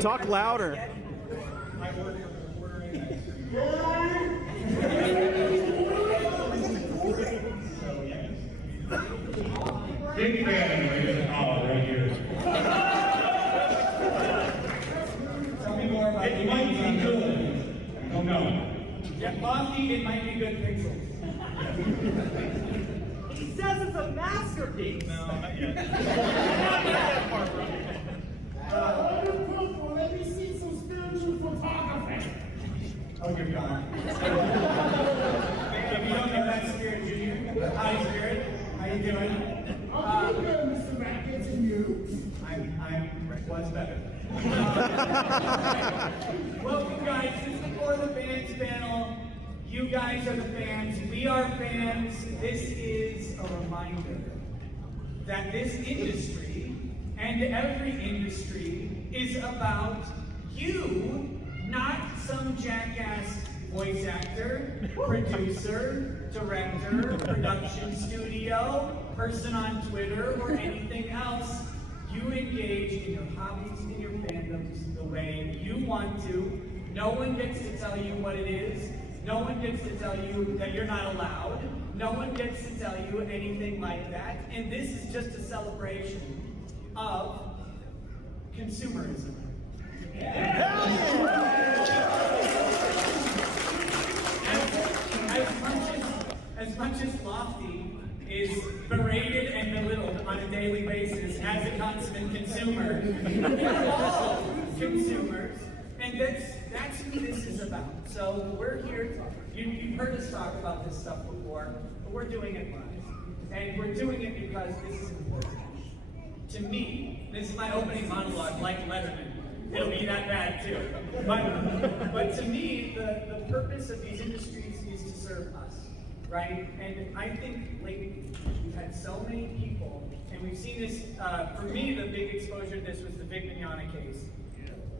Talk louder. Big fan right here. Tell me more about it. Might be good. Oh no. Yeah, Lofty, it might be good pixels. He says it's a masterpiece. No, not yet. Let me see some spiritual photography. Oh, you're gone. If you don't know that, Spirit Junior. Hi, Spirit. How you doing? I'm good, Mr. Rackets, and you? I'm what's better. Welcome, guys. This is the For the Fans panel. You guys are the fans. We are fans. This is a reminder that this industry and every industry is about you, not some jackass voice actor, producer, director, production studio, person on Twitter, or anything else. You engage in your hobbies, in your fandoms, the way you want to. No one gets to tell you what it is. No one gets to tell you that you're not allowed. No one gets to tell you anything like that. And this is just a celebration of consumerism. As much as Lofty is berated and belittled on a daily basis as a consummate consumer, we're all consumers, and that's who this is about. So we're here, you've heard us talk about this stuff before, but we're doing it live. And we're doing it because this is important. To me, this is my opening monologue, like Letterman. It'll be that bad too. But to me, the purpose of these industries is to serve us, right? And I think lately, we've had so many people, and we've seen this, for me, the big exposure to this was the Vic Mignogna case.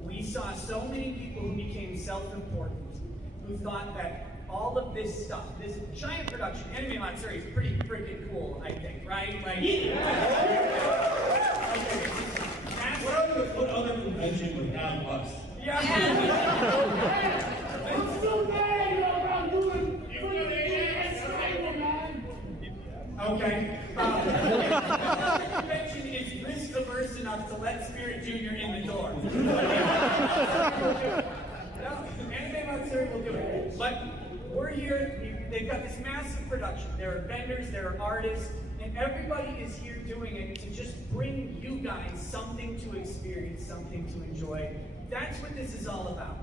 We saw so many people who became self-important, who thought that all of this stuff, this giant production, Anime Matsuri is pretty freaking cool, I think, right? Like, What other convention would have us? yeah. I'm so mad you're around doing Okay. The convention is risk averse enough to let Spirit Junior in the door. No, Anime Matsuri will do it. But we're here, they've got this massive production. There are vendors, there are artists, and everybody is here doing it to just bring you guys something to experience, something to enjoy. That's what this is all about.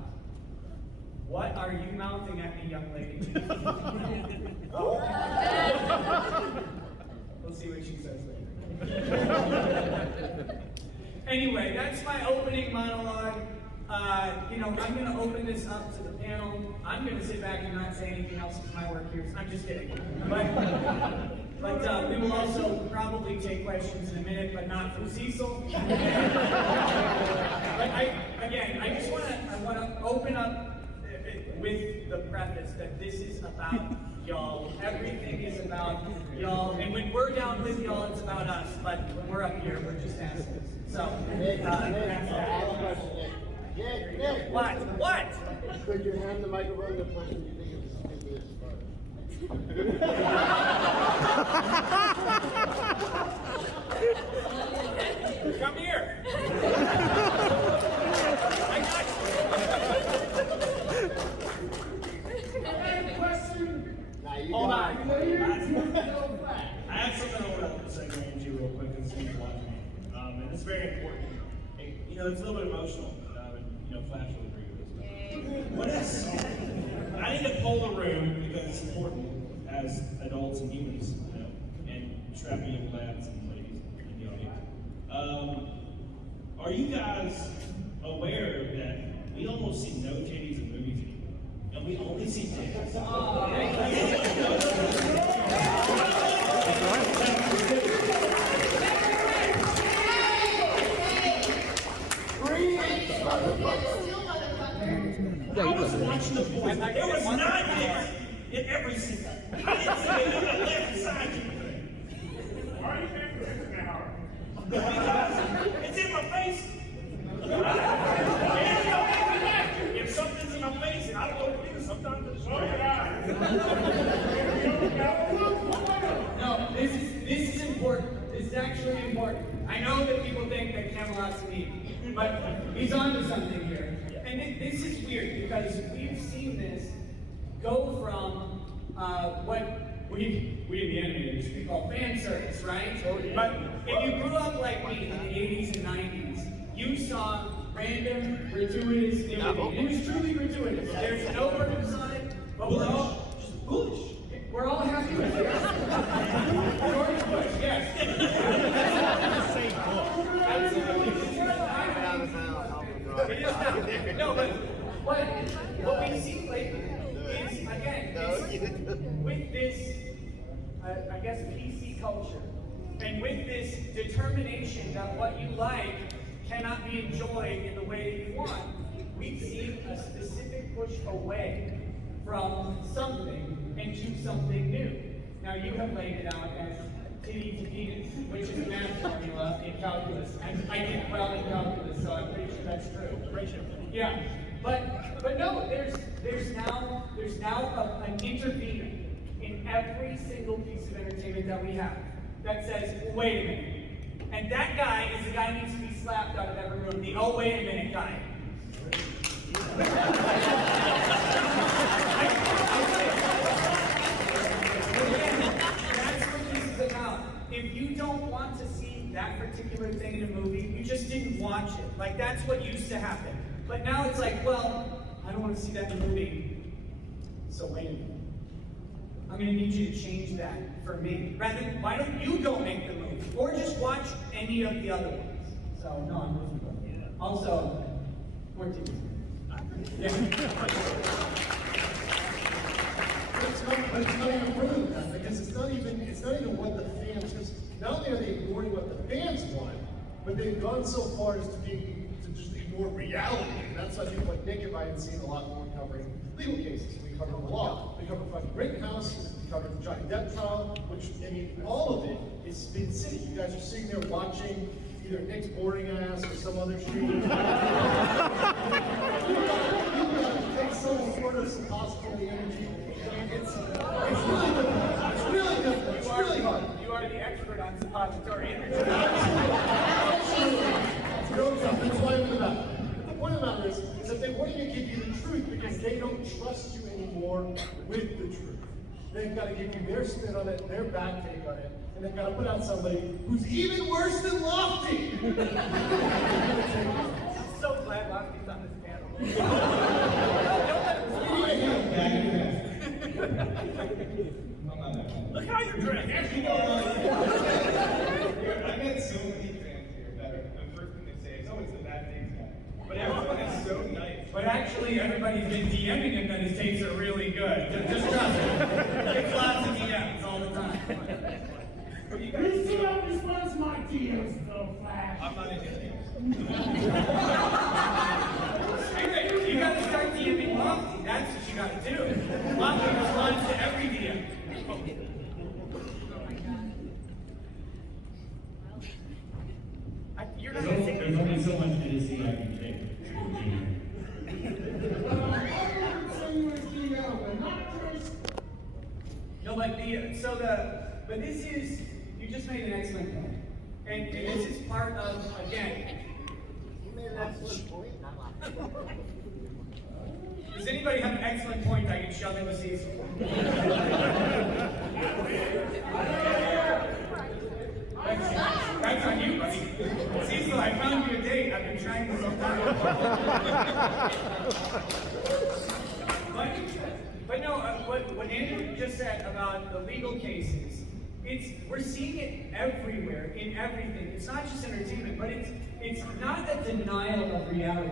What are you mouthing at me, young lady? We'll see what she says later. Anyway, that's my opening monologue. I'm going to open this up to the panel. I'm going to sit back and not say anything else because my work here. I'm just kidding. But we will also probably take questions in a minute, but not from Cecil. But I just want to open up with the preface that this is about y'all. Everything is about y'all. And when we're down with y'all, it's about us. But when we're up here, we're just assholes. So, that's that. Nick, What? could you hand the microphone to the person you think is the speakiest first? Come here. I got Any question? Nah, you Hold got on. it. I have something I want to say to you real quick because you're watching me. And it's very important. And, it's a little bit emotional. Flash will agree with this. What is? I need to poll the room because it's important as adults and humans, and strappy young lads and ladies in the audience. Are you guys aware that we almost see no titties in movies anymore? And we only see titties. I was watching the boys. There was 9 dicks in every scene. I didn't see it on the left side. Why are you making this now? Because it's in my face. If something's in my face and I don't know what it is, sometimes it's No, this is important. This is actually important. I know that people think that Camelot's weak, but he's onto something here. And this is weird because we've seen this go from what we in the animators we call fan service, right? But if you grew up like me in the 80s and 90s, you saw random, gratuitous nudity. It was truly gratuitous. There's no words on it, but we're all just bullish. We're all happy with it. George Bush, yes. Absolutely. No, but what we see lately is, again, with this, I guess, PC culture, and with this determination that what you like cannot be enjoyed in the way that you want, we've seen a specific push away from something and to something new. Now, you have laid it out as titty to penis, which is a math formula in calculus. I did well in calculus, so I'm pretty sure that's true. Yeah, but no, there's now an intervener in every single piece of entertainment that we have that says, wait a minute. And that guy is the guy who needs to be slapped out of every room. The oh wait a minute guy. That's what this is about. If you don't want to see that particular thing in a movie, you just didn't watch it. Like, that's what used to happen. But now it's like, well, I don't want to see that in a movie. So wait a minute. I'm going to need you to change that for me. Rather, why don't you go make the movie? Or just watch any of the other ones. So, no, I'm with you. Also, more TV. Yeah. But it's not even proving that, because it's not even what the fans, because not only are they ignoring what the fans want, but they've gone so far as to just ignore reality. And that's why people like Nick and I have seen a lot more covering legal cases. We cover the law, we cover fucking Rittenhouse, we cover the Johnny Depp trial, which, I mean, all of it is Spin City. You guys are sitting there watching either Nick's boring ass or some other stream. You gotta take some sort of some possibility energy. It's really difficult. It's really difficult. It's really hard. You are the expert on suppository energy. That's why I'm in the matter. The point of the matter is that they won't even give you the truth because they don't trust you anymore with the truth. They've got to give you their spin on it, their back take on it, and they've got to put out somebody who's even worse than Lofty. I'm so glad Lofty's on this panel. Look how you're dressed. I met so many fans here that the first thing they say is, oh, it's the bad things guy. But everyone is so nice. But actually, everybody's been DMing him that his takes are really good. Just trust him. It's lots of DMs all the time. You still don't respond to my DMs, though, Flash. I'm not into DMs. You gotta start DMing Lofty. That's what you gotta do. Lofty responds to every DM. You're not gonna say There's only so much idiocy I can take. No, but this is, you just made an excellent point. And this is part of, again, You made an excellent point. does anybody have an excellent point I can shove into Cecil? That's on you, buddy. Cecil, I found you a date. I've been trying this whole time. But no, what Andrew just said about the legal cases, it we're seeing it everywhere, in everything. It's not just entertainment, but it's not a denial of reality.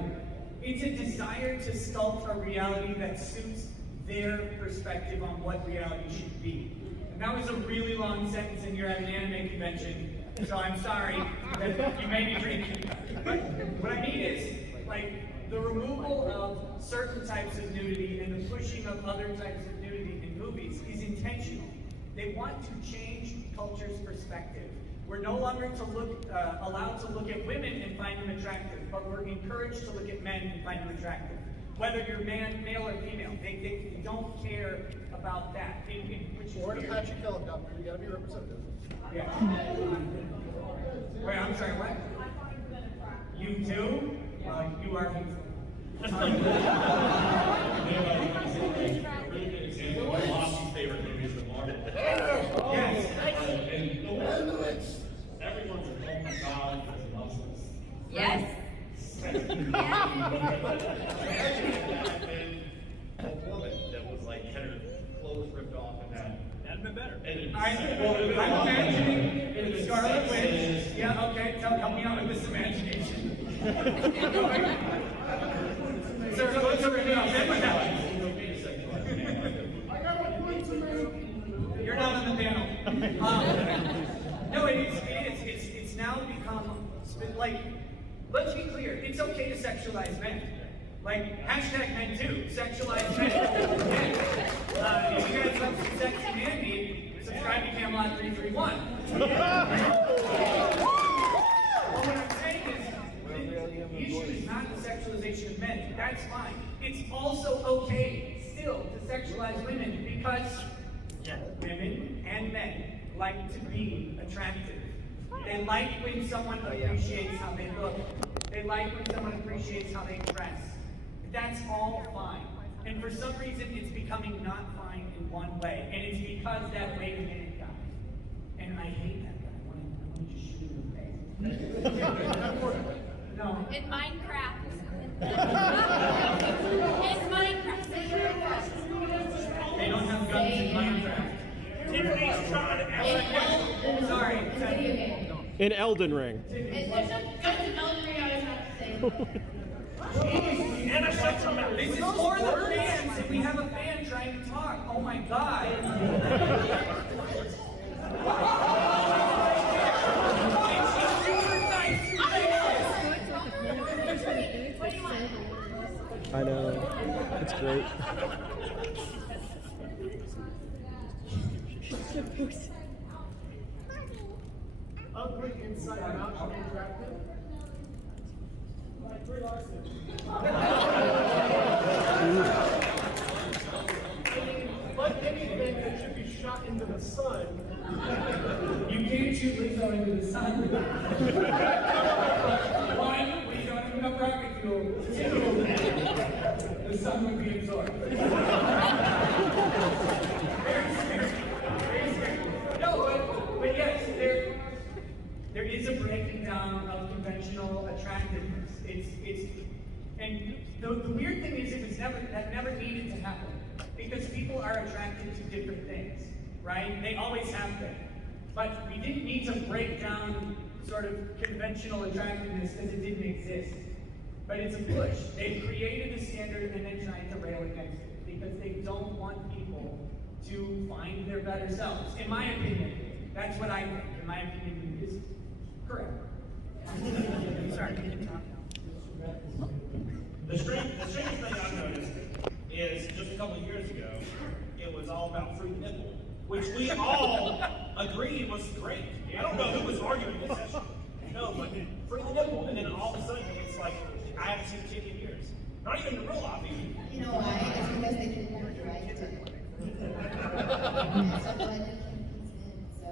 It's a desire to sculpt a reality that suits their perspective on what reality should be. And that was a really long sentence, and you're at an anime convention, so I'm sorry that you may be drinking. But what I mean is, like, the removal of certain types of nudity and the pushing of other types of nudity in movies is intentional. They want to change culture's perspective. We're no longer allowed to look at women and find them attractive, but we're encouraged to look at men and find them attractive. Whether you're male or female, they don't care about that. Or an Apache helicopter, you gotta be representative. Yeah. Wait, I'm sorry, what? You do? You are hateful. One of Losty's favorite movies of Marvel. Yes. And everyone's like, oh my God, he loves us. Yes. A woman that was like had her clothes ripped off and that'd been better. I'm imagining Scarlet Witch. Yeah, okay, help me out with this imagination. So what's already on then what happens? I got a point to make. You're not on the panel. No, it's now become, like, let's be clear, it's okay to sexualize men. Like, hashtag men too, sexualize men. If you guys love some sexy man meat, subscribe to Camelot331. What I'm saying is, the issue is not the sexualization of men. That's fine. It's also okay still to sexualize women because women and men like to be attractive. They like when someone appreciates how they look. They like when someone appreciates how they dress. That's all fine. And for some reason, it's becoming not fine in one way. And it's because that way minute guy. And I hate that guy. I want to just shoot him in the face. No. In Minecraft. It's Minecraft. They don't have guns in Minecraft. Tiffany's trying to act. Sorry. Video game. In Elden Ring. There's no guns in Elden Ring, I always have to say. And I shut your mouth. This is for the fans, and we have a fan trying to talk. Oh my God. What do you want? I know. It's great. Ugly inside and out should be attractive. Like anything that should be shot into the sun. You can't shoot Lizzo into the sun. One, we don't have enough rocket fuel. Two, the sun would be absorbed. Very scary. Very scary. No, but yes, there is a breaking down of conventional attractiveness. And the weird thing is that never needed to happen because people are attracted to different things, right? They always have been. But we didn't need to break down sort of conventional attractiveness because it didn't exist. But it's a push. They've created a standard and then tried to rail against it because they don't want people to find their better selves. In my opinion, that's what I think. In my opinion, is correct. Sorry. The strangest thing I've noticed is just a couple of years ago, it was all about free nipple, which we all agreed was great. I don't know who was arguing this issue. No, but free the nipple, and then all of a sudden it's like, I haven't seen a chick in years. Not even in the real life, even. You know why? It's because they didn't have the right to. It's a blood that so.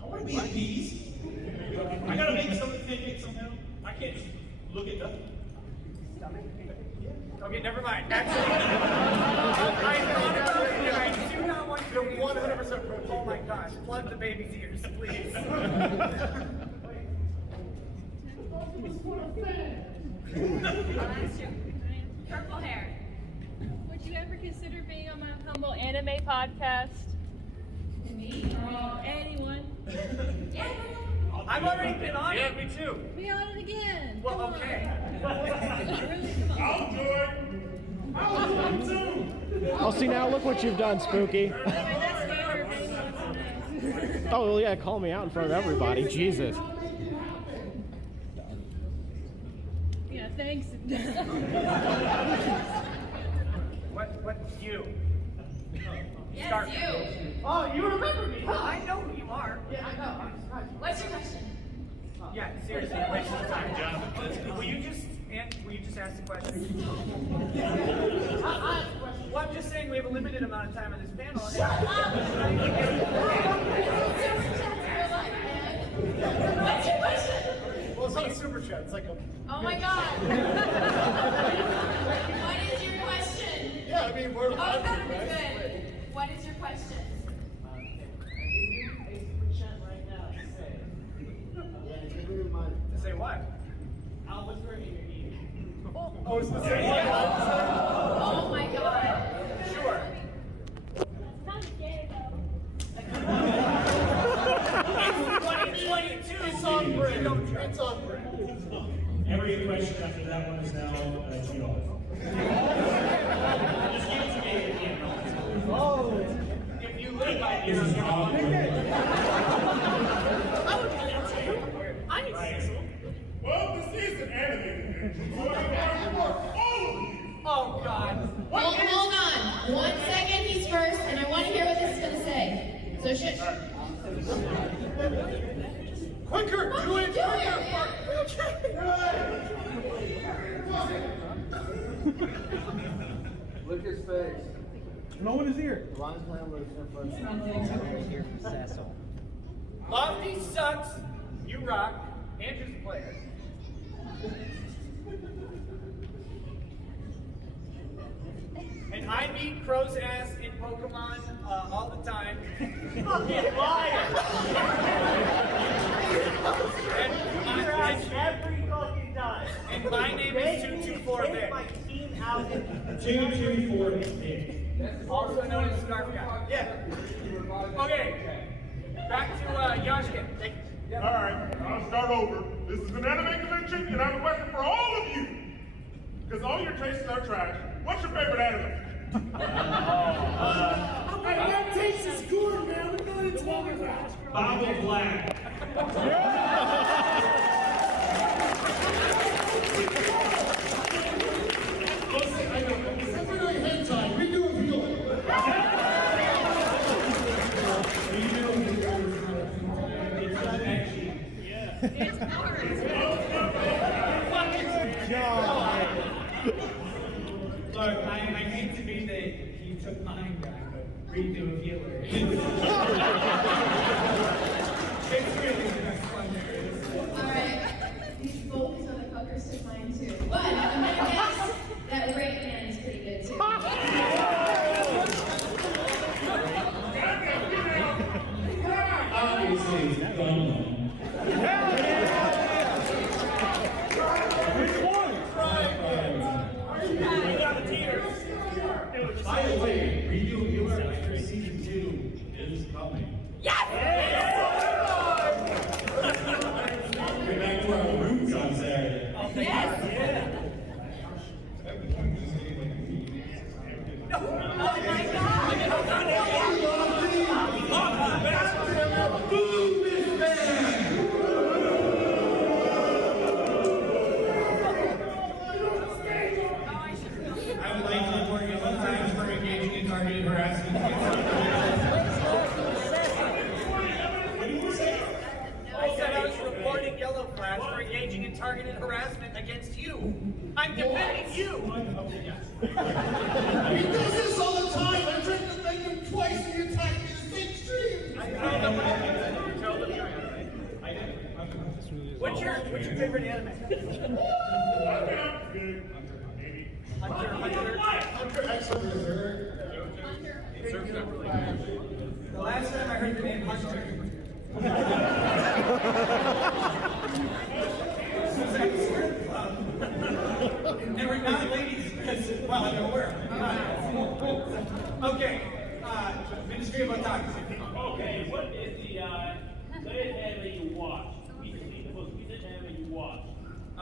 I want to be appeased. I gotta make something pancake somehow. I can't just look at nothing. Okay, never mind. Actually, I thought about it and I do not want you to be 100% oh my gosh, plug the baby's ears, please. Purple hair. Would you ever consider being on my humble anime podcast? Me? I've already been on it. me too. Be on it again. Well, Come on. okay. Really, come on. I'll join too. Oh, see now, look what you've done, Spooky. Oh, well, yeah, call me out in front of everybody. Jesus. Yeah, thanks. What's you? Yes, Start. you. Oh, you remember me? I know who you are. Yeah, I know. What's your question? Yeah, seriously, you're wasting your time. Will you just ask the question? Well, I'm just saying we have a limited amount of time on this panel. Shut up! What's your question? Well, it's not a super chat. It's like a. Oh my god. What is your question? Yeah, I mean, we're Oh, live, good, right? good. What is your question? To say what? I'll whisper in your ear. Oh, it's the same. Oh my god. Sure. Sounds gay though. It's 2022. It's on brand. It's on brand. Every question after that one is now $2. Just give it to me again. Oh. If you live by here, This is awkward. Well, this is an anime. Oh God. Hold on. 1 second, he's first, and I want to hear what this is going to say. So shush. Quicker, do it. Do it, man. Look at his face. No one is here. Ron's playing with his Lofty sucks. You rock. Andrew's a player. And I beat Crow's ass in Pokemon all the time. Fucking liar! Every fucking time. And my name is 224 Take Vic. my team out. 224 Vic. Also known as Scarf Guy. Yeah. Okay. Back to Yoshkin. All right, I'll start over. This is an anime convention, and I have a question for all of you. Because all your tastes are trash. What's your favorite anime? That taste is good, man. We're going to talk about. Bob Black. Listen, I know. Since we're doing hentai, we do a feeling. It's hard. Look, I hate to be the he took mine guy, but redo a healer. It's really the best one there is. Alright. These both motherfuckers took mine too. But I'm going to guess that Rape Man is pretty good too. Obviously, it's Gundam. By the way, redo healer after season 2 is coming. Yes! Get back to our roots on Saturday. Yes! Oh my I would like to report yellow flags for engaging in targeted harassment. I said I was reporting yellow flags for engaging in targeted harassment against you. I'm defending you. He does this all the time. I tried to thank him twice and you attacked me the same stream. What's your favorite anime? Hunter X Berserk. The last time I heard the name Hunter. And we're not ladies, because, well, there were. Okay, Ministry of Otaku. Okay, what is the latest anime you watched? We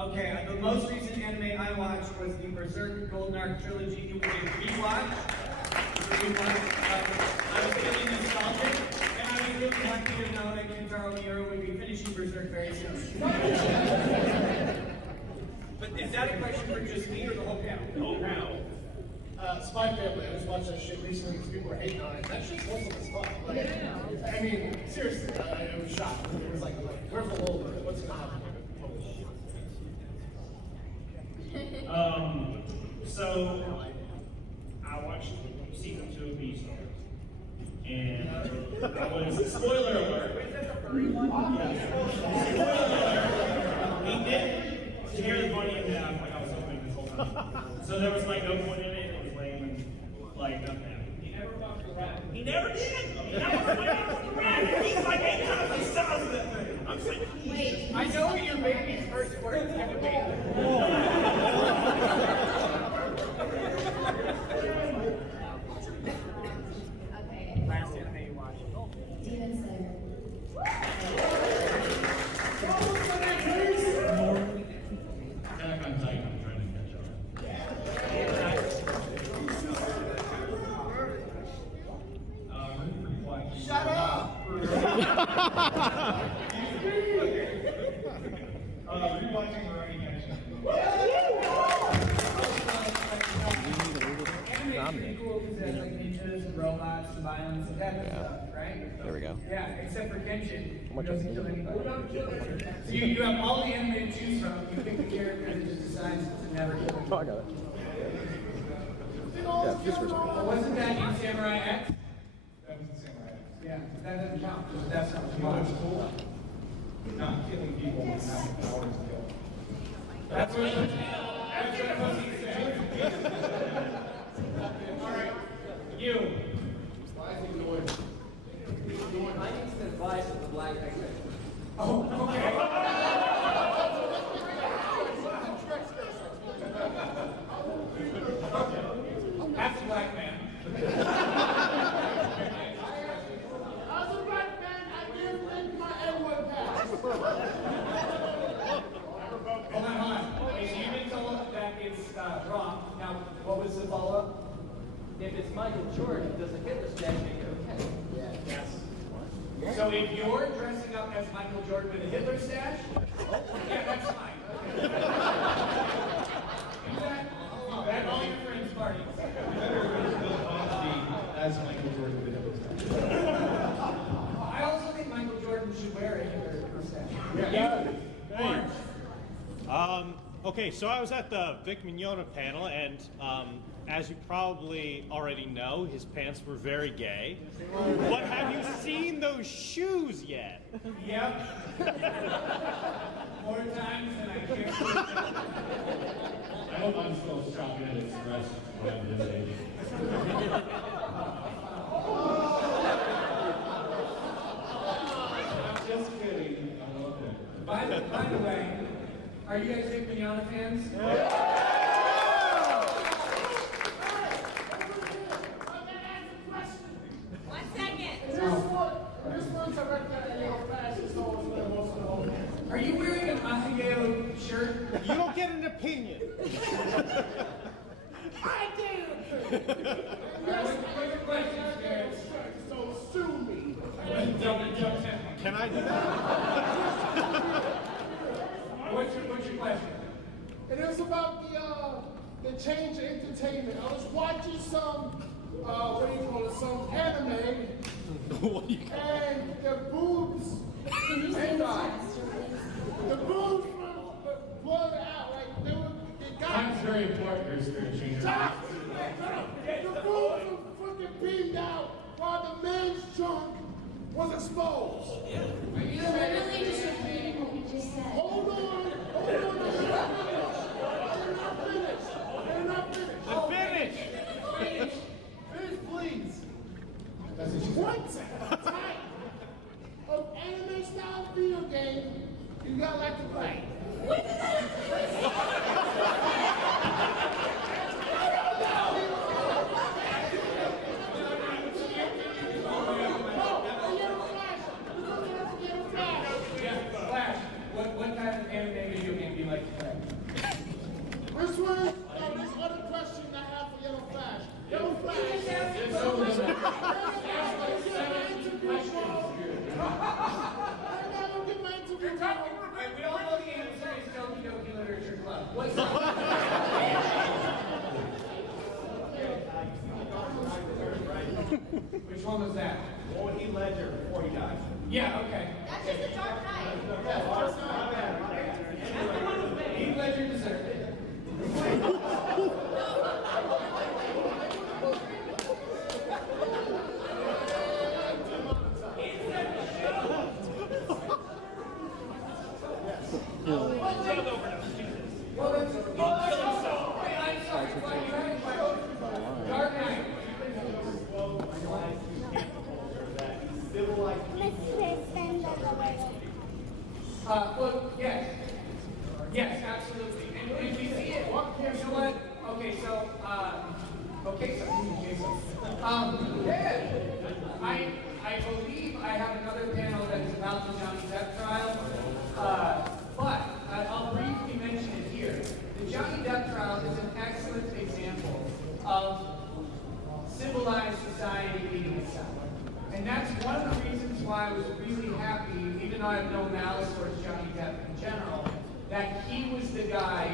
Okay, the most recent anime I watched was the Berserk Golden Arc trilogy. It was a rewatch. I was feeling nostalgic, and I was really happy to know that Kentaro Miura would be finishing Berserk very soon. But is that a question for just me or the whole panel? The whole panel. Spy Family, I just watched that shit recently because people were hating on it. That shit's awesome as fuck. Like, I mean, seriously, I was shocked. It was like where's the Lola? What's gonna happen? So I watched season 2 of Beastar, and I was spoiler alert. He did tear the bunny in half like I was hoping this whole time. So there was like no point in it. It was lame and like nothing happened. He never fucked the rat. He never did. That was the way out of the rat. He's like 8 times the size of that thing. I'm saying, Wait. I know what your baby's first word is going to be. Okay. Last anime you watched. Demon Slayer. Attack on Titan, I'm trying to catch up. Shut up! Rewatching Rurouni Kenshin. Anime is pretty cool because it has like ninjas and robots and violence and that stuff, right? There we go. Yeah, except for Kenshin. How much Who is doesn't it? kill anybody. So you have all the anime to choose from. You pick the character and it just decides to never kill Oh, I got it. Yeah, just for a second. Wasn't that in Samurai X? That was the Samurai X. Yeah, that doesn't count because that's not what you You know watch. what's cool? Not killing people and having powers to kill. That's what pussy says. All right, you. Why is he doing? I need some advice on the black accent. Oh, okay. That's a black man. As a black man, I give them my N-word pass. Hold on. Okay, so you didn't tell us that it's Croc. Now, what was the follow-up? If it's Michael Jordan, does a Hitler statue make it okay? Yes. So if you're dressing up as Michael Jordan with a Hitler stash, yeah, that's fine. Okay. Do that at all your friends' parties. As Michael Jordan did it. I also think Michael Jordan should wear a Hitler stash. Yeah. Okay, so I was at the Vic Mignogna panel, and as you probably already know, his pants were very gay. But have you seen those shoes yet? Yep. More times than I care. I hope I'm still shopping at Express when I'm this age. I'm just kidding. I love it. By the way, are you guys big Mignogna fans? One second. This one's a rectangle fashion, so it's the most of the whole thing. Are you wearing an Alligator shirt? You don't get an opinion. I did! What's your question, Garrett? So sue me. Can I do that? What's your question? It is about the change of entertainment. I was watching some, what do you call it, some anime, and the boobs, the boobs were blurred out, like they got. That's very important. There's a change. Stop! The boobs were fucking beamed out while the man's junk was exposed. You're literally just repeating what we just said. Hold on. They're not finished. Finish! Finish, please. What type of anime style video game do you guys like to play? Yeah, Flash. What kind of anime video game do you like to play? What's up? Which one was that? What would he ledger before he died? Yeah, okay. That's just the Dark Knight. Heath Ledger deserved it. Dark Knight. Well, yes. Yes, absolutely. And we see it. You know what? Okay, so, I believe I have another panel that is about the Johnny Depp trial, but I'll briefly mention it here. The Johnny Depp trial is an excellent example of civilized society being itself. And that's one of the reasons why I was really happy, even though I have no malice towards Johnny Depp in general, that he was the guy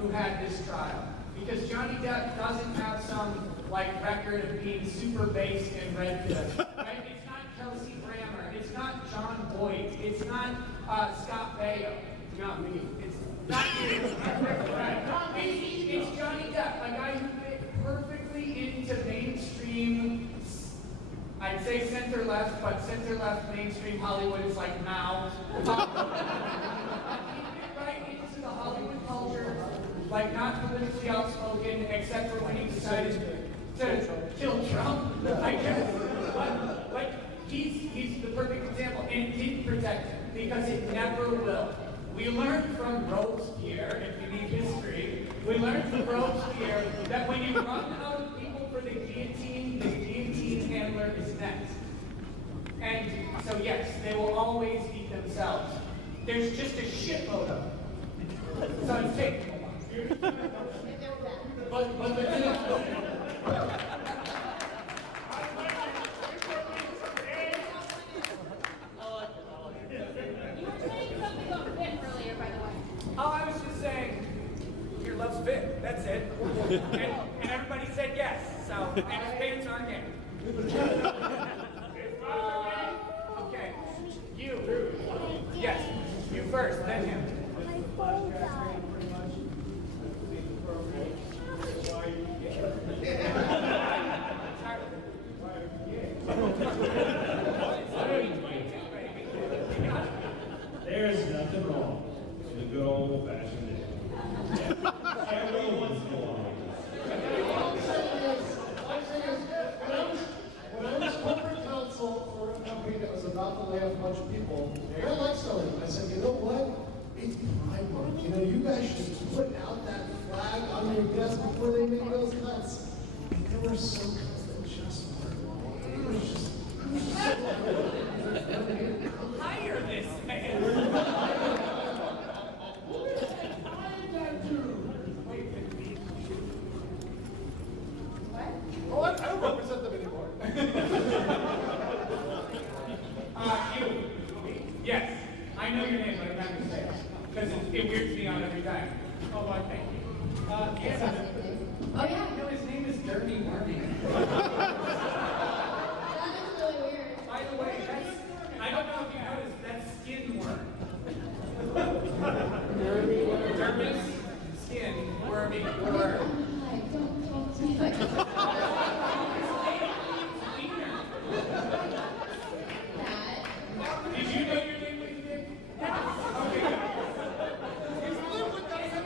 who had this trial. Because Johnny Depp doesn't have some record of being super based and red pilled, right? It's not Kelsey Grammer, it's not John Boyd, it's not Scott Baio, not me. It's not you. Right. It's Johnny Depp, a guy who fit perfectly into mainstream, I'd say center-left, but center-left mainstream Hollywood is like now. He fit right into the Hollywood culture, not politically outspoken, except for when he decided to kill Trump, I guess. But he's the perfect example, and it didn't protect him, because it never will. We learned from Robespierre, if you need history, we learned from Robespierre that when you run out of people for the guillotine handler is next. And so yes, they will always eat themselves. There's just a shitload of them. So it's taking a while. But You were saying something about Finn earlier, by the way. oh, I was just saying, your love's fit, that's it. And everybody said yes, so, and his pants aren't gay. Okay, you. Yes, you first, then him. There's nothing wrong with a good old-fashioned day. Every once in a while. When I was corporate counsel for a company that was about to lay off a bunch of people, I like selling. I said, you know what? It's Pride Month. You guys should put out that flag on your desk before they make those cuts. And there were some cuts that just weren't. It was just Hire this man. Oh, I don't represent them anymore. You. Yes, I know your name, but I'm not going to say it. Because it weirds me out every time. Oh, well, thank you. Yes, Oh yeah. no, his name is Dirty Wormy. That is really weird. By the way, I don't know if you noticed, that's skin worm. Dermis, skin, wormy, worm. Hi, don't talk to me like that. Did you know your name was Nick? Okay, good.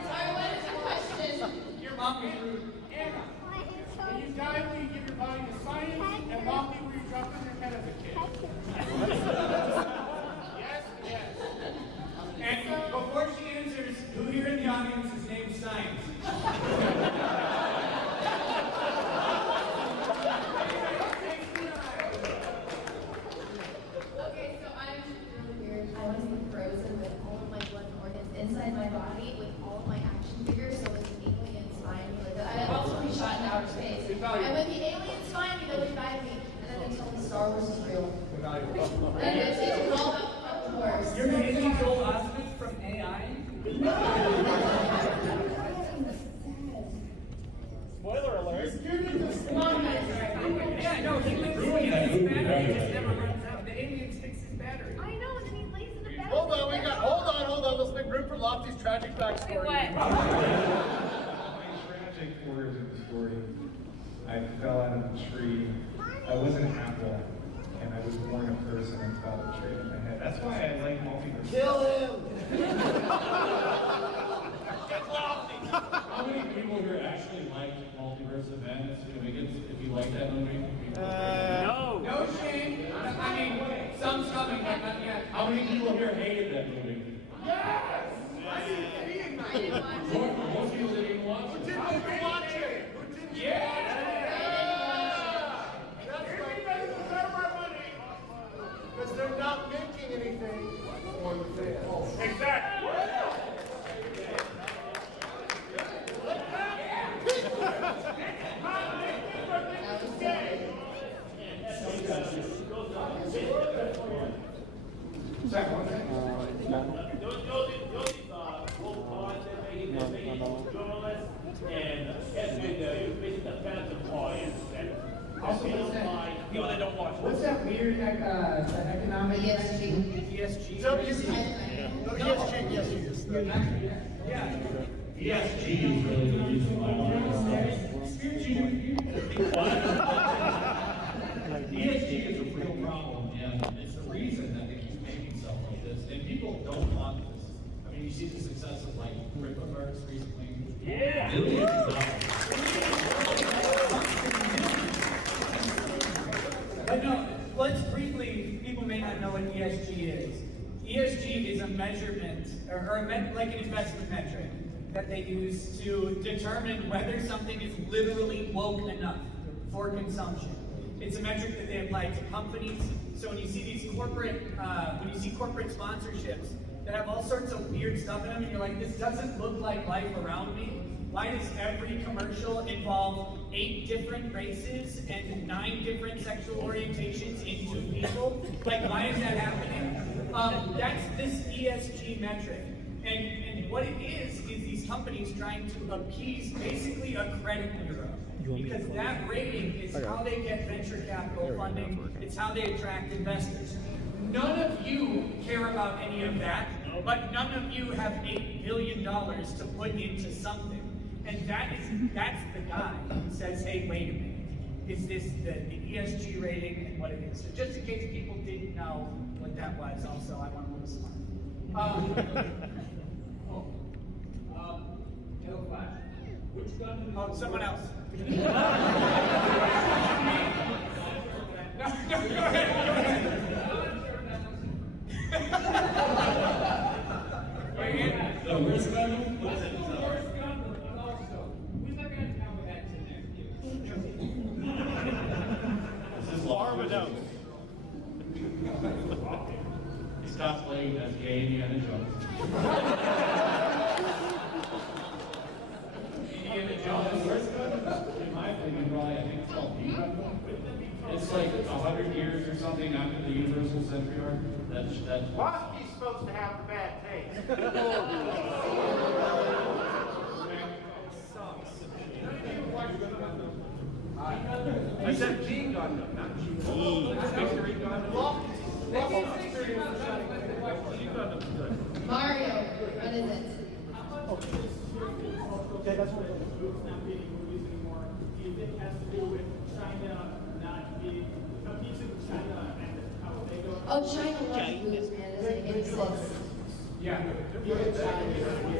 Sorry, what is the question? Your mom was rude. Anna, when you die, will you give your body to science and mock me where you dropped in your head as a kid? Yes, yes. And before she answers, who here in the audience is named Science? Okay, so I'm really weird. I want to be frozen with all of my blood and organs inside my body with all of my action figures, so it's an alien spine. I'd also be shot in outer space. And with the alien spine, they would guide me. And then they told me Star Wars is real. And they teach me all about the Wars. You're Haley Joel Osment from AI? tragic backstory. What? My tragic origin story. I fell out of a tree. I wasn't half-walk, and I was born a person and fell straight in my head. That's why I like multiverse. Kill him! How many people here actually like Multiverse of Madness? Can we get, if you like that movie? No. No shame. I mean, some's coming, but not yet. How many people here hated that movie? Yes! I didn't Most people didn't even watch it. watch it. Yeah! That's right. Deserve our money. Because they're not making anything for the fans. Exactly. People that don't watch. What's that weird economic ESG. ESG. WSG, yes, he is. ESG is really the reason why ESG is a real problem, and it's the reason that they keep making stuff like this. And people don't want this. I mean, you see the success of like Cryptoverse recently. Yeah. Billions of dollars. But no, let's briefly, people may not know what ESG is. ESG is a measurement, like an investment metric that they use to determine whether something is literally woke enough for consumption. It's a metric that they apply to companies. So when you see these corporate sponsorships that have all sorts of weird stuff in them, and you're like, this doesn't look like life around me. Why does every commercial involve 8 different races and 9 different sexual orientations in 2 people? Like, why is that happening? That's this ESG metric. And what it is these companies trying to appease basically a credit bureau. Because that rating is how they get venture capital funding. It's how they attract investors. None of you care about any of that, but none of you have $8 billion to put into something. And that's the guy who says, hey, wait a minute. Is this the ESG rating and what it is? So just in case people didn't know what that was, also, I want to look smart. Hello, Flash. Which gun? Oh, someone else. No, go ahead. Where's the gun? Armadillo. He stopped playing as gay Indiana Jones. Indiana Jones, where's the gun? In my opinion, probably, I think it's called P-Gun. It's like 100 years or something after the Universal Century Arc. That's Waski's supposed to have the bad taste. I said G Gundam, not G. Victory Gundam. Mario, what is it? Okay, that's what Goose not being movies anymore. Do you think it has to do with China not being competing with China and how they go? Oh, China loves Goose, man. It exists. Yeah.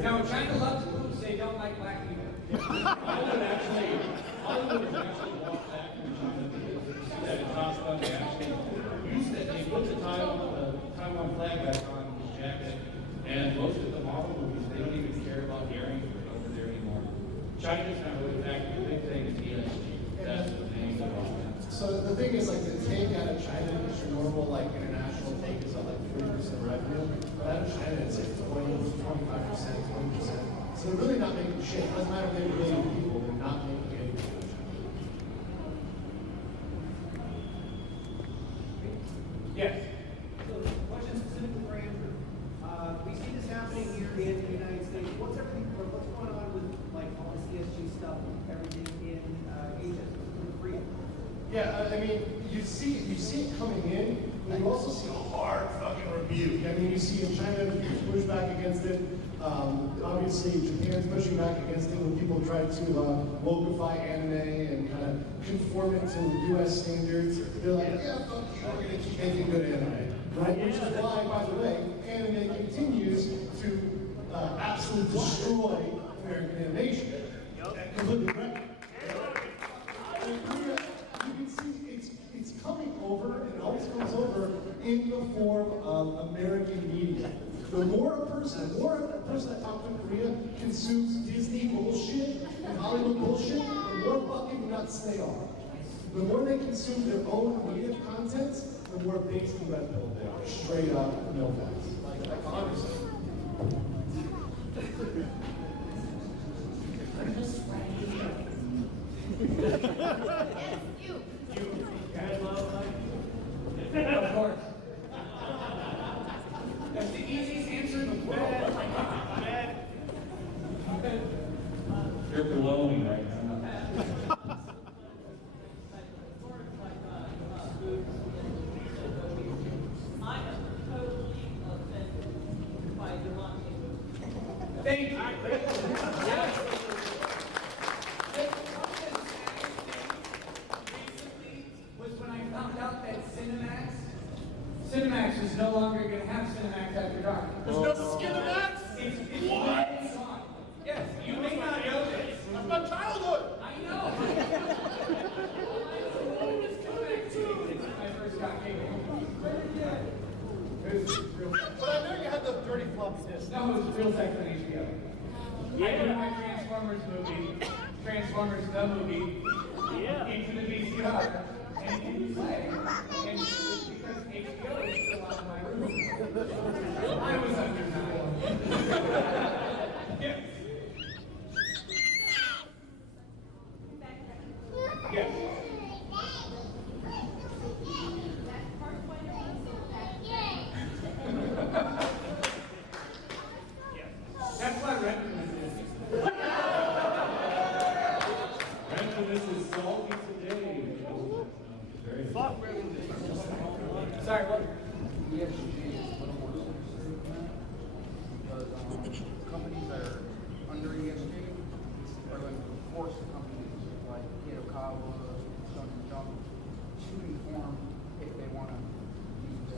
No, China loves boobs. They don't like black people. Hollywood has actually walked back from China because that it cost them. They actually used it. They put the Taiwan flag back on his jacket, and most of the Marvel movies, they don't even care about earrings over there anymore. China's not really back. The big thing is ESG. That's the thing that So the thing is, like, the take out of China is your normal, like, international take is at like 40% revenue. But out of China, it's like 20, 25%, 20%. So they're really not making shit. It doesn't matter if they're a million people, they're not making anything. Yes. So, question specifically for Andrew. We see this happening here in the United States. What's going on with like all this ESG stuff, everything in Asia, in Korea? Yeah, I mean, you see it coming in, and you also see a hard fucking rebuke. I mean, you see in China, huge pushback against it. Obviously, Japan's pushing back against it when people try to wokeify anime and kind of conform it to U.S. standards. They're like, yeah, fuck you, we're going to keep making good anime. Right? Which is why, by the way, anime continues to absolutely destroy American animation. Completely correct. And Korea, you can see it's coming over, and it always comes over in the form of American media. The more a person that talks to Korea consumes Disney bullshit and Hollywood bullshit, the more fucking nuts they are. The more they consume their own media content, the more based and red pill they are. Straight up, no facts. Like honestly. Yes, you. Of course. That's the easiest answer in the world. You're glowing right now. Thank you. Recently was when I found out that Cinemax is no longer going to have Cinemax after dark. There's no Skinemax? It's What? gone. Yes, you may not know this. That's my childhood. I know. I first got cable. But I know you had the dirty floppy disk. No, it was real sex on HBO. I put my Transformers movie, Transformers the movie, into the VCR, and it didn't play. And because HBO is still on my room. I was under 9. Yes. Yes. That's why Reptillian is. Reptillian is salty today. Very Fuck. Sorry, what? Because companies that are under ESG are going to force companies like Kyoto, Stone and Jump to inform if they want to use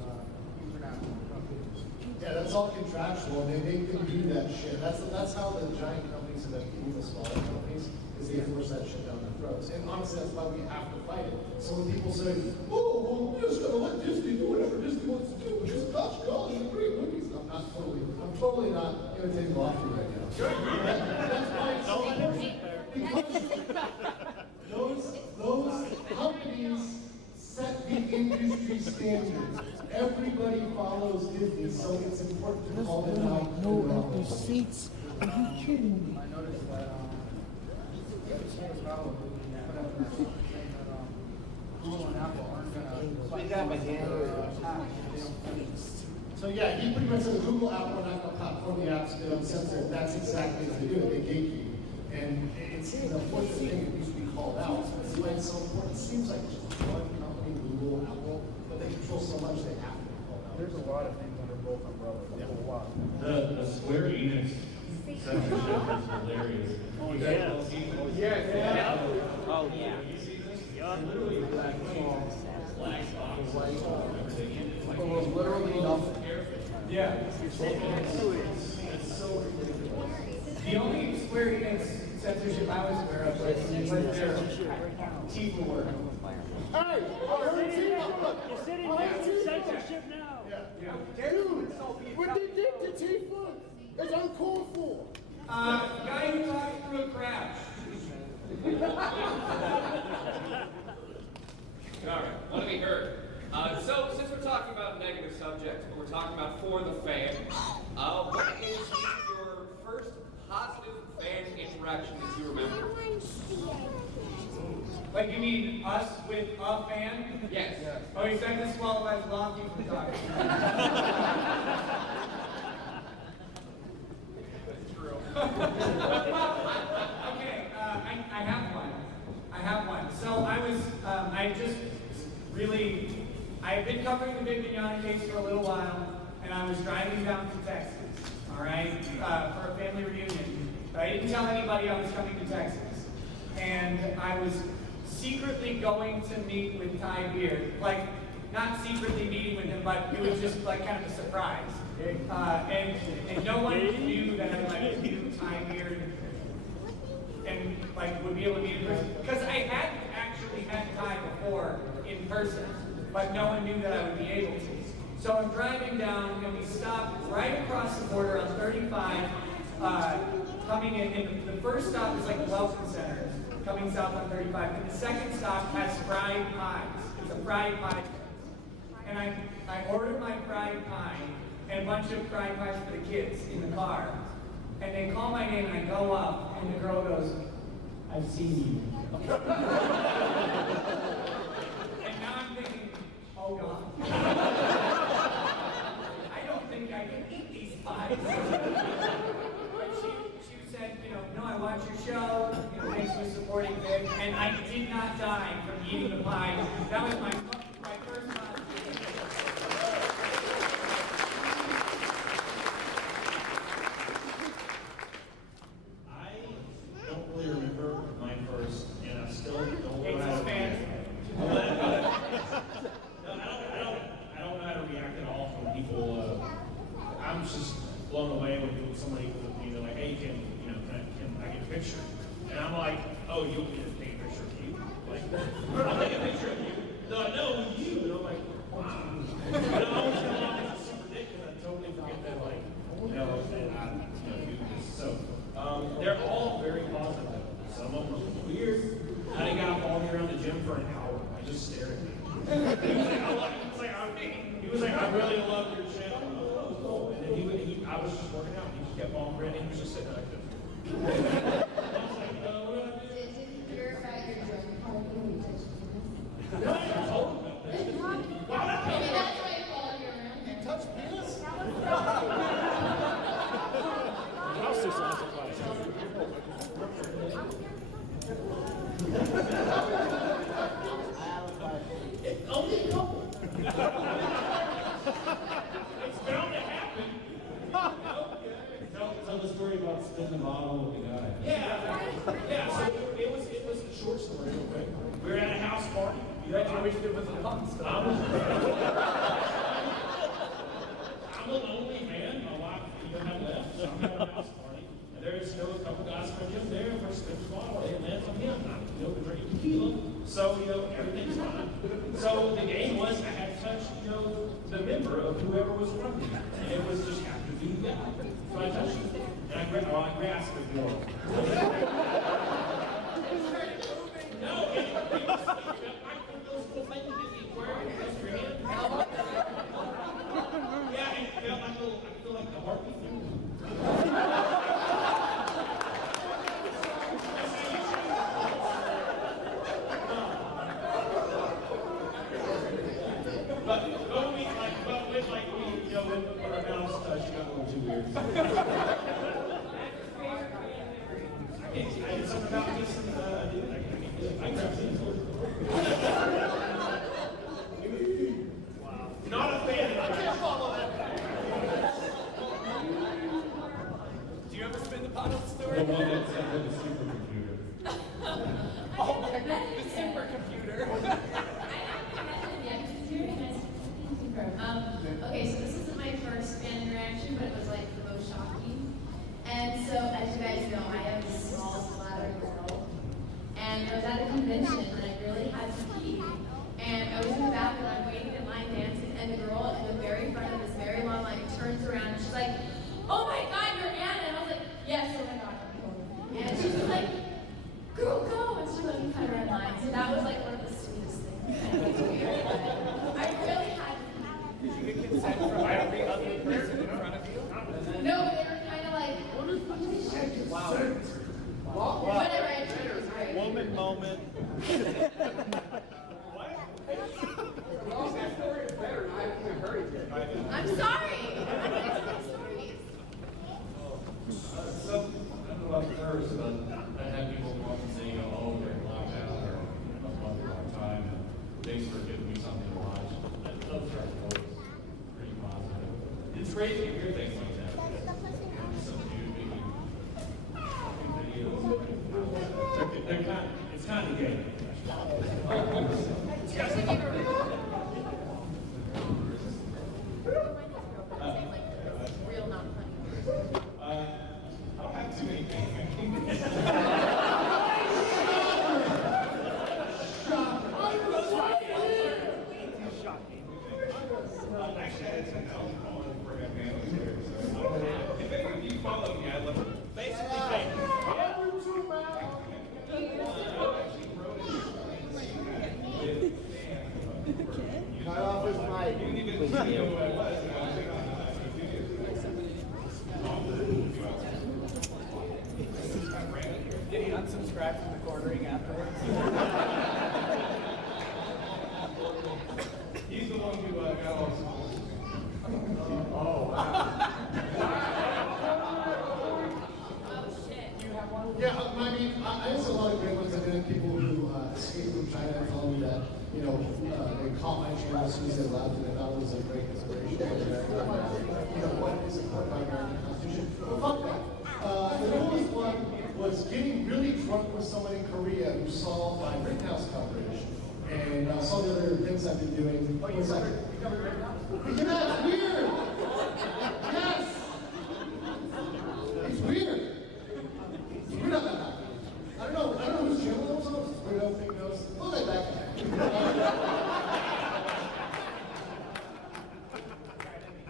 international companies. Yeah, that's all contractual. They make them do that shit. That's how the giant companies end up beating the smaller companies, is they force that shit down their throats. And honestly, that's why we have to fight it. So when people say, oh, well, we're just gonna let Disney do whatever Disney wants to do, which is gosh, golly, and great movies. I'm totally not imitating Lofty right now. That's why it's so important. Because those companies set the industry standards. Everybody follows Disney, so it's important to call them out. No receipts. Are you kidding me? I noticed that Google and Apple aren't going to So yeah, he pretty much said Google, Apple, and Apple platform the apps they don't censor. That's exactly what they do. They gatekeep. And it's an unfortunate thing that needs to be called out. That's why it's so important. It seems like just one company, Google, Apple, but they control so much they have to be called out. There's a lot of things under both umbrellas. A whole lot. The Square Enix censorship is hilarious. Oh yeah. Oh yeah. Literally black box. It was literally nothing. Yeah. It's so ridiculous. The only Square Enix censorship I was aware of was their Tifa work. Hey! You're sitting there with censorship now. Dude, what they did to Tifa is uncalled for. Guy who talks through a crash. Alright, want to be heard. So, since we're talking about negative subjects, but we're talking about for the fan, what is your first positive fan interaction that you remember? Like, you mean us with a fan? Yes. Oh, you said this while I was Lofty from talking. Okay, I have one. So I've been covering the Big Mignogna case for a little while, and I was driving down to Texas, all right, for a family reunion. I didn't tell anybody I was coming to Texas. And I was secretly going to meet with Ty Beard. Like, not secretly meeting with him, but it was just like kind of a surprise. And no one knew that I like knew Ty Beard and like would be able to meet in person. Because I had actually met Ty before in person, but no one knew that I would be able to. So I'm driving down and we stopped right across the border on 35, coming in, and the first stop is like the Welcome Center, coming south on 35, and the second stop has fried pies. It's a fried pie. And I ordered my fried pie and a bunch of fried pies for the kids in the car. And they call my name and I go up and the girl goes, "I've seen you." And now I'm thinking, oh God. I don't think I can eat these pies. But she said, no, I watched your show, thanks for supporting Vic, and I did not die from eating the pie. That was my first time. I don't really remember my first, and I still don't know It's how a to fan. I don't know how to react at all when people. I'm just blown away when somebody, like, hey, can I get a picture? And I'm like, oh, you'll get to take a picture of you. Like, I'll take a picture of you. No, with you. And I'm like, wow. And I always come off as a super dick because I totally forget that, like, that I do this. So they're all very positive. Some of them are weird. I think I followed me around the gym for an hour. I just stared at me. He was like, I really love your channel. And then I was just working out, and he just kept on grinning. He was just sitting there like this. I was like, what do I do? Did your drug party when you touched penis? No, I told him about that. Maybe that's why you followed you around. You touch penis? House is also classic. Only a couple. It's bound to happen. Tell the story about spinning the bottle with the guy. Yeah. So it was a short story, real quick. We were at a house party. I wish it was a pump stop. I'm a lonely man. My wife had left, so I'm at a house party. And there's a couple guys from him there. We're spinning the bottle. It lands on him. I'm drinking tequila. So, everything's fine. So the game was I had to touch, the member of whoever was running. And it was just have to be the guy. So I touched him. And I grasped the girl. No, it was like those little things in the aquarium you touch your hand. Yeah, and it felt like I feel like the heartbeat. When our mouths touch, it got a little too weird. I did something about this, I grabbed these. Wow. Not a fan. I can't follow that. Do you ever spin the bottle story? The one that said with the supercomputer. Oh, the supercomputer. Okay, so this isn't my first fan interaction, but it was like the most shocking. And so, as you guys know, I am the smallest bladder girl. And I was at a convention and I really had to pee. And I was in the bathroom, I'm waiting in line dancing, and the girl in the very front of this very long line turns around and she's like, "Oh my God, you're Anna!" And I was like, "Yes, oh my God, I'm going." And she was like, "Girl, go!" And she let me cut her in line. So that was like one of the sweetest things. And it was weird, but I really had to pee. Did you get consent from every other person in front of you? No, they were kind of like, Wow. whatever, I tried, it was great. Woman moment. I'm sorry. I'm getting to my stories. So, I don't know about first, but I had people come up and say, oh, they're locked out or a month or a time. And thanks for giving me something to watch. Those are always pretty positive. It's great to hear things like that. Some dude making videos. It's kind of gay. Real not funny. I don't have too many things. Actually, I had some help for that man was here, so I don't know. If any of you follow me, I'd love to. Basically, Cut off his mic. You didn't even know who I was. Did he unsubscribe from the quartering afterwards? He's the one who got all the Yeah, I mean, I have a lot of great ones. I've been people who escaped from China and told me that, you know, they caught my channel as soon as they left, and they thought it was a great inspiration. You know, what is important about American Constitution? Well, fuck that. The coolest one was getting really drunk with someone in Korea who saw my Rittenhouse coverage and saw the other things I've been doing. It was like, yeah, it's weird. Yes. It's weird. We're not that happy. I don't know whose channel that was on. Weirdo, fake nose. We'll get back.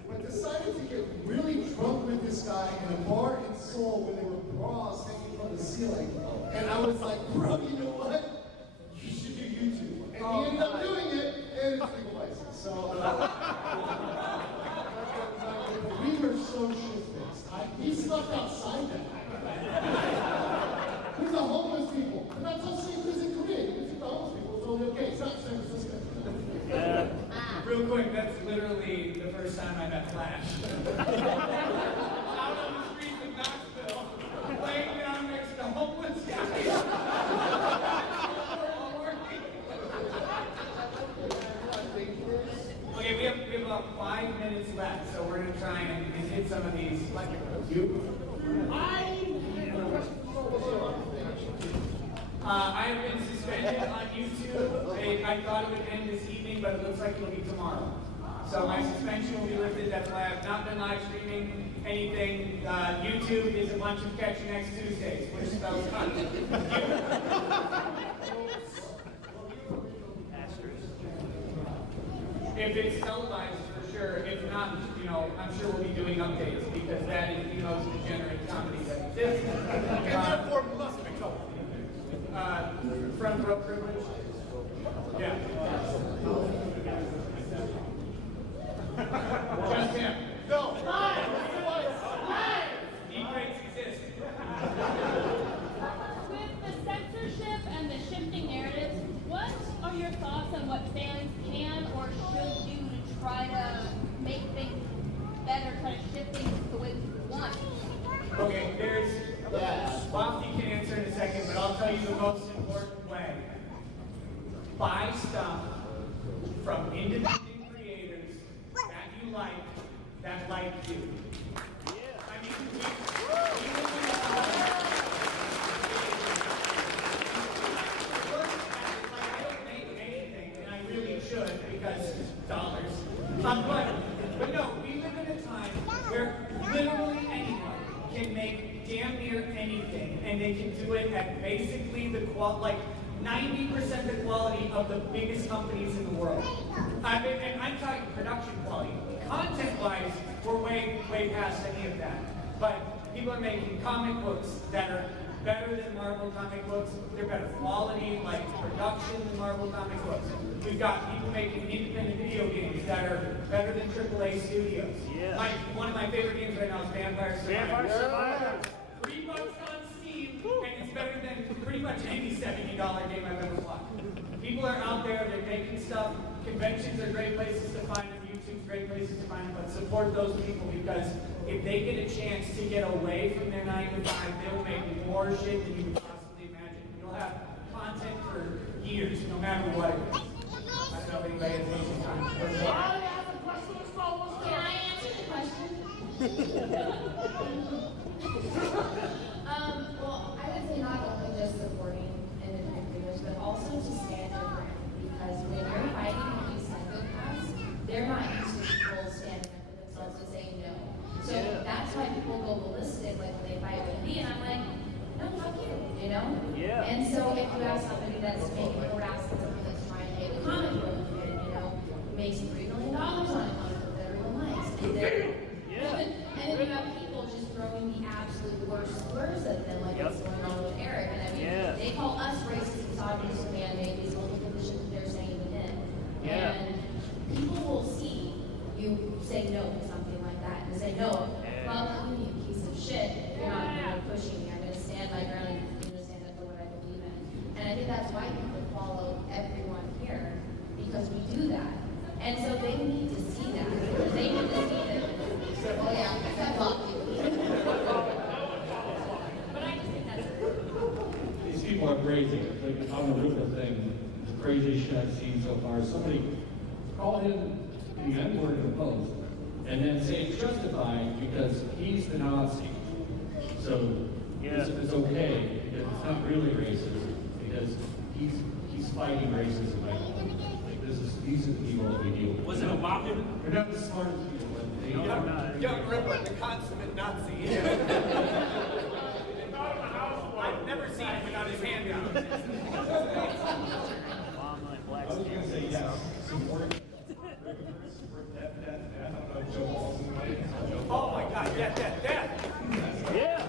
But decided to get really drunk with this guy in a bar in Seoul when there were bras hanging from the ceiling. And I was like, bro, you know what? You should do YouTube. And he ended up doing it, and it's legal license. So, we were so shit-faced. He slept outside that night. These are homeless people. And that's how safe it is in Korea. You can see the homeless people. It's totally okay. It's not San Francisco. Real quick, that's literally the first time I met Flash. Out on the streets of Knoxville, laying down next to homeless guys. Okay, we have about 5 minutes left, so we're gonna try and hit some of these. I've been suspended on YouTube. I thought it would end this evening, but it looks like it'll be tomorrow. So my suspension will be lifted. That's why I've not been live streaming anything. YouTube is a bunch of Catch You Next Tuesdays, which spells content. If it's televised, for sure. If not, you know, I'm sure we'll be doing updates because that is the most degenerate comedy that exists. And therefore must be told. Front row privilege. Yeah. Just him. No. Deepfakes exist. With the censorship and the shifting narratives, what are your thoughts on what fans can or should do to try to make things better, try to shift things the way we want? Okay, there's Lofty can answer in a second, but I'll tell you the most important way. Buy stuff from independent creators that you like, that like you. I mean, I don't make anything, and I really should because dollars. But no, we live in a time where literally anyone can make damn near anything, and they can do it at basically the 90% the quality of the biggest companies in the world. And I'm talking production quality. Content-wise, we're way past any of that. But people are making comic books that are better than Marvel comic books. They're better quality, like production than Marvel comic books. We've got people making independent video games that are better than AAA studios. Yeah. One of my favorite games right now is Vampire Survivor. $3 on Steam, and it's better than pretty much any $70 game I've ever bought. People are out there, they're making stuff. Conventions are great places to find them. YouTube's great places to find them. But support those people because if they get a chance to get away from their 9 to 5, they'll make more shit than you could possibly imagine. You'll have content for years, no matter what it is. I don't know if anybody has any time. Can I answer the question? Well, I would say not only just supporting independent creators, but also to stand your ground. Because when you're fighting with these psychopaths, they're not used to people standing up for themselves and saying no. So that's why people go ballistic, like when they fight with me, and I'm like, no, fuck you, you know? Yeah. And so if you have somebody that's making harassing someone that's trying to make a comic book, and you know, makes $3 million on a comic book that everyone likes, and then you have people just throwing the absolute worst slurs at them, like what's going on with Eric. And I mean, they call us racist misogynists and man-made these multiple positions they're saying to him. And people will see you say no to something like that and say, no, fuck you, you piece of shit. You're not pushing me. I'm going to stand my ground and I'm going to stand up for what I believe in. And I think that's why people follow everyone here, because we do that. And so they need to see that. They need to see that. Oh yeah, I love you. But I just think that's These people are crazy. Like on the Ruka thing, the craziest shit I've seen so far. Somebody call him the N-word in the post, and then say it's justified because he's the Nazi. So it's okay because it's not really racist because he's fighting racism. Like these are the people that we deal with. Was it a mafia? They're not the smartest people, but they are. Young Ripper, the consummate Nazi. I've never seen him without his hand out. I was going to say yes. Support death. Oh my God, death. Yeah.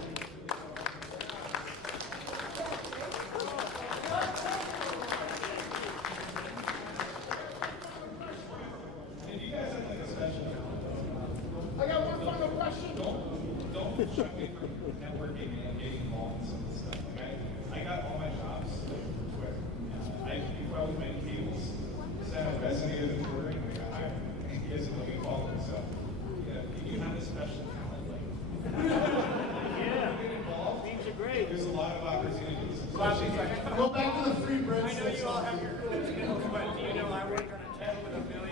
And you guys have like a special I got one final question. Don't shut me from networking and getting involved in some of this stuff. Like I got all my jobs quick. Before I was making cables, just had a resonator that's working, and I got hired. You guys are looking forward, so you have a special talent. Like, get involved. Things are great. There's a lot of opportunities. Go back to the free bread. I know you all have your cool skills, but do you know I work on a channel with $1 million?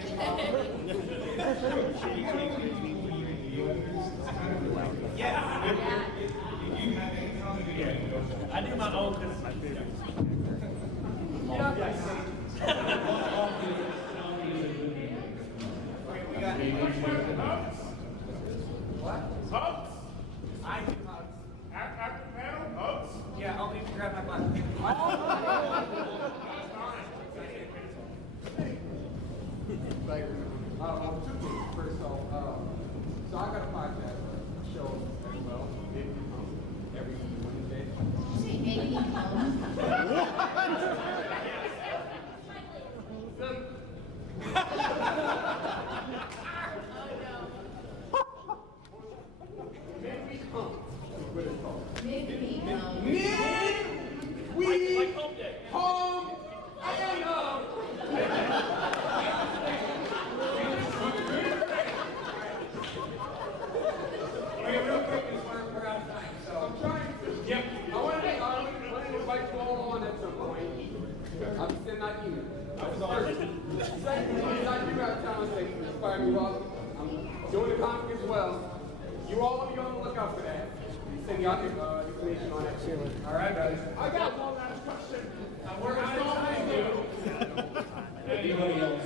Yeah. If you have any talent, I do my own because it's my favorite. We got what? Hugs? I do hugs. After the panel, hugs? Yeah, I'll need to grab my button. Two things. First off, so I got a podcast show as well, every Wednesday. Say make me come. Make me come. Like home day. Home and Okay, real quick, we're out of time. So I'm trying to. Yep. I want to invite you all on at some point. I'm sending that email. Secondly, I do have talent that can inspire me well. I'm doing a comic as well. You all will be on the lookout for that. Send you out information on that soon. All right, guys. I got one last question. we're out of time, dude. Anybody else?